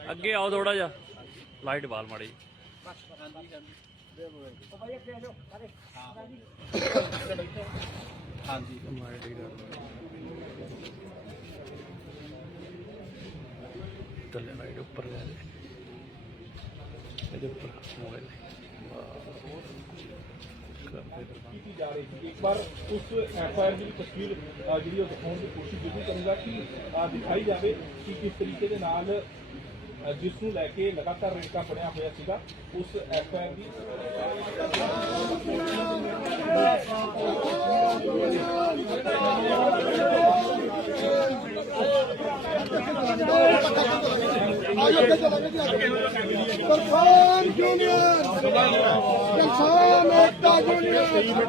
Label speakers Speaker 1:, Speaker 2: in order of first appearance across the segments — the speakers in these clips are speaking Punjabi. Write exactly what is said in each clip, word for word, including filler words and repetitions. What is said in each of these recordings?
Speaker 1: ਅੱਗੇ ਆਓ ਥੋੜਾ ਜਿਹਾ, ਲਾਈਟ ਬਾਲ ਮਾੜੀ।
Speaker 2: ਹਾਂਜੀ
Speaker 1: ਥੱਲੇ ਲਾਈਟ ਉੱਪਰ ਲੈ ਦੇ, ਇਹਦੇ ਉੱਪਰ ਮੋਬਾਈਲ
Speaker 2: ਕੀਤੀ ਜਾ ਰਹੀ ਸੀ। ਇੱਕ ਵਾਰ ਉਸ ਐਫ ਆਈ ਆਰ ਦੀ ਤਸਵੀਰ ਜਿਹੜੀ ਉਹ ਦਿਖਾਉਣ ਦੀ ਕੋਸ਼ਿਸ਼ ਜ਼ਰੂਰ ਕਰੂੰਗਾ ਕਿ ਦਿਖਾਈ ਜਾਵੇ ਕਿ ਕਿਸ ਤਰੀਕੇ ਦੇ ਨਾਲ ਜਿਸ ਨੂੰ ਲੈ ਕੇ ਲਗਾਤਾਰ ਰੇਕਾ ਬਣਿਆ ਹੋਇਆ ਸੀਗਾ ਉਸ ਐਫ ਆਈ ਆਰ ਦੀ
Speaker 3: ਕਿਸਾਨ ਯੂਨੀਅਨ ਕਿਸਾਨ ਏਕਤਾ ਯੂਨੀਅਨ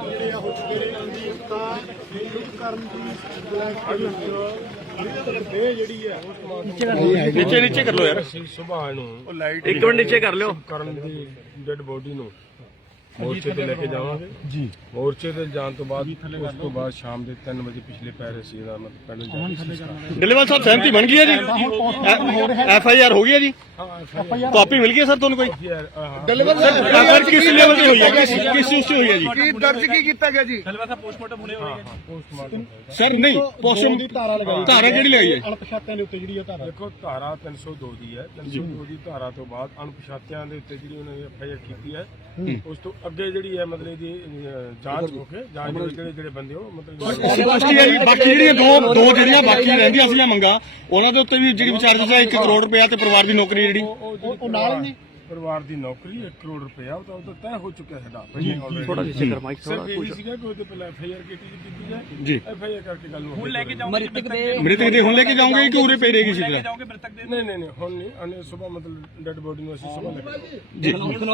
Speaker 1: ਨੀਚੇ ਨੀਚੇ ਕਰ ਲੋ ਯਾਰ,
Speaker 4: ਸੁਭਾਅ ਨੂੰ
Speaker 1: ਇੱਕ ਮਿੰਟ ਨੀਚੇ ਕਰ ਲਿਓ।
Speaker 4: ਕਰਨ ਦੀ ਡੈਡ ਬੋਡੀ ਨੂੰ ਮੋਰਚੇ ਤੇ ਲੈ ਕੇ ਜਾਵਾਂਗੇ ਜੀ। ਮੋਰਚੇ ਤੇ ਜਾਣ ਤੋਂ ਬਾਅਦ ਉਸ ਤੋਂ ਬਾਅਦ ਸ਼ਾਮ ਦੇ ਤਿੰਨ ਵਜੇ ਪਿਛਲੇ ਪੈਰੇ ਸੀ ਦਾ ਮਤਲਬ ਪਹਿਲੇ
Speaker 1: ਡੱਲੇਵਾਲ ਸਾਹਿਬ ਸਹਿਮਤੀ ਬਣ ਗਈ ਹੈ ਜੀ, ਐਫ ਆਈ ਆਰ ਹੋ ਗਈ ਹੈ ਜੀ, ਕਾਪੀ ਮਿਲ ਗਈ ਹੈ ਸਰ ਤੁਹਾਨੂੰ ਕੋਈ?
Speaker 3: ਡੱਲੇਵਾਲ
Speaker 1: ਸਰ ਕਿਸ ਲੈਵਲ ਤੇ ਹੋਈ ਹੈ, ਕਿਸ ਕਿਸ ਚੀਜ਼ ਤੇ ਹੋਈ ਹੈ ਜੀ?
Speaker 3: ਕੀ ਦਰਜ ਕੀ ਕੀਤਾ ਗਿਆ ਜੀ?
Speaker 4: ਪੋਸਟਮਾਰਟਮ
Speaker 1: ਸਰ ਨਹੀਂ ਪੋਸਟਮ ਦੀ ਧਾਰਾ ਲਗਾਈ, ਧਾਰਾ ਕਿਹੜੀ ਲਗਾਈ ਹੈ?
Speaker 3: ਅਣਪਛਾਤਿਆਂ ਦੇ ਉੱਤੇ ਜਿਹੜੀ ਇਹ ਧਾਰਾ
Speaker 4: ਦੇਖੋ ਧਾਰਾ ਤਿੰਨ ਸੌ ਦੋ ਦੀ ਹੈ। ਤਿੰਨ ਸੌ ਦੋ ਦੀ ਧਾਰਾ ਤੋਂ ਬਾਅਦ ਅਣਪਛਾਤਿਆਂ ਦੇ ਉੱਤੇ ਜਿਹੜੀ ਉਹਨਾਂ ਨੇ ਐਫ ਆਈ ਆਰ ਕੀਤੀ ਹੈ, ਉਸ ਤੋਂ ਅੱਗੇ ਜਿਹੜੀ ਹੈ ਮਤਲਬ ਇਹਦੀ ਜਾਂਚ ਹੋ ਕੇ ਜਾਂਚ ਦੇ ਜਿਹੜੇ ਜਿਹੜੇ ਬੰਦੇ ਉਹ ਮਤਲਬ
Speaker 1: ਬਾਕੀ ਹੈ ਜੀ, ਬਾਕੀ ਜਿਹੜੀਆਂ ਦੋ ਦੋ ਜਿਹੜੀਆਂ ਬਾਕੀ ਰਹਿੰਦੀਆਂ ਸੀਗੀਆਂ ਮੰਗਾਂ, ਉਹਨਾਂ ਦੇ ਉੱਤੇ ਵੀ ਜਿਹੜੀ ਵਿਚਾਰ ਸੀ ਇੱਕ ਕਰੋੜ ਰੁਪਇਆ ਤੇ ਪਰਿਵਾਰ ਦੀ ਨੌਕਰੀ ਜਿਹੜੀ
Speaker 4: ਉਹ ਨਾਲ ਨਹੀਂ ਪਰਿਵਾਰ ਦੀ ਨੌਕਰੀ ਇੱਕ ਕਰੋੜ ਰੁਪਇਆ ਉਹ ਤਾਂ ਉਹ ਤਾਂ ਤੈਅ ਹੋ ਚੁੱਕਿਆ ਸਾਡਾ
Speaker 1: ਥੋੜਾ ਜਿਹਾ ਕਰ ਮਾਈਕ
Speaker 4: ਸਿਰਫ ਇਹ ਸੀਗਾ ਕਿ ਉਹਦੇ ਪਹਿਲਾਂ ਐਫ ਆਈ ਆਰ ਕੀਤੀ ਕੀਤੀ ਜਾਏ
Speaker 1: ਜੀ,
Speaker 4: ਐਫ ਆਈ ਆਰ ਕਰਕੇ ਗੱਲ ਨੂੰ ਹੁਣ ਲੈ ਕੇ
Speaker 1: ਮ੍ਰਿਤਕ ਦੇ ਮ੍ਰਿਤਕ ਦੇ ਹੁਣ ਲੈ ਕੇ ਜਾਓਗੇ ਕਿ ਉਰੇ ਪਈ ਰਹੇਗੀ ਸੀ?
Speaker 4: ਨਹੀਂ ਨਹੀਂ ਨਹੀਂ ਹੁਣ ਨਹੀਂ, ਅਨੇ ਸਵੇਰ ਮਤਲਬ ਡੈਡ ਬੋਡੀ ਨੂੰ ਅਸੀਂ ਸਵੇਰ ਲੈ ਕੇ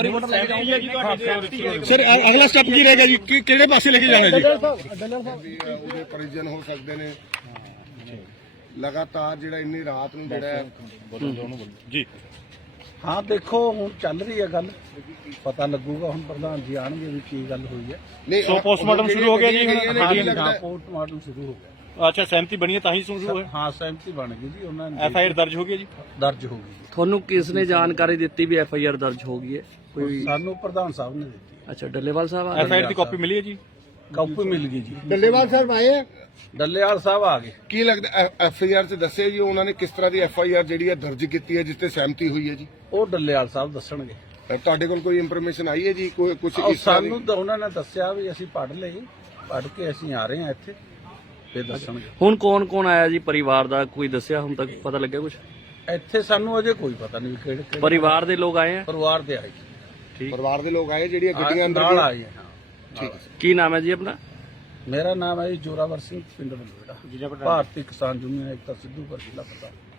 Speaker 1: ਸਰ ਅਗਲਾ ਸਟੈਪ ਕੀ ਰਹੇਗਾ ਜੀ, ਕਿਹੜੇ ਪਾਸੇ ਲੈ ਕੇ ਜਾਣਾ ਜੀ?
Speaker 3: ਉਹਦੇ ਪਰਿਜਨ ਹੋ ਸਕਦੇ ਨੇ ਲਗਾਤਾਰ ਜਿਹੜਾ ਇੰਨੀ ਰਾਤ ਨੂੰ ਜਿਹੜਾ
Speaker 1: ਜੀ
Speaker 5: ਹਾਂ ਦੇਖੋ ਹੁਣ ਚੱਲ ਰਹੀ ਹੈ ਗੱਲ, ਪਤਾ ਲੱਗੂਗਾ ਹੁਣ ਪ੍ਰਧਾਨ ਜੀ ਆਣਗੇ ਵੀ ਕੀ ਗੱਲ ਹੋਈ ਹੈ।
Speaker 3: ਨਹੀਂ
Speaker 1: ਸੋ ਪੋਸਟਮਾਰਟਮ ਸ਼ੁਰੂ ਹੋ ਗਿਆ ਜੀ?
Speaker 5: ਹਾਂ ਪੋਸਟਮਾਰਟਮ ਸ਼ੁਰੂ ਹੋ ਗਿਆ।
Speaker 1: ਅੱਛਾ ਸਹਿਮਤੀ ਬਣੀ ਹੈ ਤਾਂ ਹੀ ਸ਼ੁਰੂ ਹੋਇਆ?
Speaker 5: ਹਾਂ ਸਹਿਮਤੀ ਬਣ ਗਈ ਜੀ, ਉਹਨਾਂ ਨੇ
Speaker 1: ਐਫ ਆਈ ਆਰ ਦਰਜ ਹੋ ਗਈ ਜੀ?
Speaker 5: ਦਰਜ ਹੋ ਗਈ।
Speaker 6: ਤੁਹਾਨੂੰ ਕਿਸ ਨੇ ਜਾਣਕਾਰੀ ਦਿੱਤੀ ਵੀ ਐਫ ਆਈ ਆਰ ਦਰਜ ਹੋ ਗਈ ਹੈ? ਕੋਈ
Speaker 5: ਸਾਨੂੰ ਪ੍ਰਧਾਨ ਸਾਹਿਬ ਨੇ ਦਿੱਤੀ।
Speaker 6: ਅੱਛਾ ਡੱਲੇਵਾਲ ਸਾਹਿਬ ਆ
Speaker 1: ਐਫ ਆਈ ਆਰ ਦੀ ਕਾਪੀ ਮਿਲੀ ਹੈ ਜੀ?
Speaker 5: ਕਾਪੀ ਮਿਲ ਗਈ ਜੀ।
Speaker 3: ਡੱਲੇਵਾਲ ਸਾਹਿਬ ਆਏ,
Speaker 5: ਡੱਲੇਵਾਲ ਸਾਹਿਬ ਆ ਗਏ।
Speaker 3: ਕੀ ਲੱਗਦਾ ਐਫ ਆਈ ਆਰ ਚ ਦੱਸਿਆ ਜੀ ਉਹਨਾਂ ਨੇ ਕਿਸ ਤਰ੍ਹਾਂ ਦੀ ਐਫ ਆਈ ਆਰ ਜਿਹੜੀ ਹੈ ਦਰਜ ਕੀਤੀ ਹੈ ਜਿਸ ਤੇ ਸਹਿਮਤੀ ਹੋਈ ਹੈ ਜੀ?
Speaker 5: ਉਹ ਡੱਲੇਵਾਲ ਸਾਹਿਬ ਦੱਸਣਗੇ।
Speaker 3: ਤੁਹਾਡੇ ਕੋਲ ਕੋਈ ਇਨਫੋਰਮੇਸ਼ਨ ਆਈ ਹੈ ਜੀ ਕੋਈ ਕੁਝ
Speaker 5: ਉਹ
Speaker 3: ਇਸ ਤਰ੍ਹਾਂ ਦੀ?
Speaker 5: ਸਾਨੂੰ ਤਾਂ ਉਹਨਾਂ ਨੇ ਦੱਸਿਆ ਵੀ ਅਸੀਂ ਪੜ੍ਹ ਲਈ, ਪੜ੍ਹ ਕੇ ਅਸੀਂ ਆ ਰਹੇ ਹਾਂ ਇੱਥੇ, ਫਿਰ ਦੱਸਣਗੇ।
Speaker 6: ਹੁਣ ਕੌਣ ਕੌਣ ਆਇਆ ਜੀ ਪਰਿਵਾਰ ਦਾ, ਕੋਈ ਦੱਸਿਆ ਹੁਣ ਤੱਕ ਪਤਾ ਲੱਗਿਆ ਕੁਝ?
Speaker 5: ਇੱਥੇ ਸਾਨੂੰ ਅਜੇ ਕੋਈ ਪਤਾ ਨਹੀਂ ਕਿਹੜੇ ਕਿਹੜੇ
Speaker 6: ਪਰਿਵਾਰ ਦੇ ਲੋਕ ਆਏ ਆ?
Speaker 5: ਪਰਿਵਾਰ ਦੇ ਆਏ ਜੀ।
Speaker 3: ਪਰਿਵਾਰ ਦੇ ਲੋਕ ਆਏ ਜਿਹੜੀਆਂ ਗੱਡੀਆਂ ਅੰਦਰ
Speaker 5: ਨਾਲ ਆਏ ਹਾਂ।
Speaker 3: ਠੀਕ ਹੈ।
Speaker 6: ਕੀ ਨਾਮ ਹੈ ਜੀ ਆਪਣਾ?
Speaker 5: ਮੇਰਾ ਨਾਮ ਹੈ ਜੀ ਜੋਰਾਵਰ ਸਿੰਘ, ਪਿੰਡ ਬਲਵੇੜਾ, ਭਾਰਤੀ ਕਿਸਾਨ ਯੂਨੀਅਨ ਏਕਤਾ ਸਿੱਧੂਪੁਰ ਜ਼ਿਲ੍ਹਾ ਪ੍ਰਧਾਨ।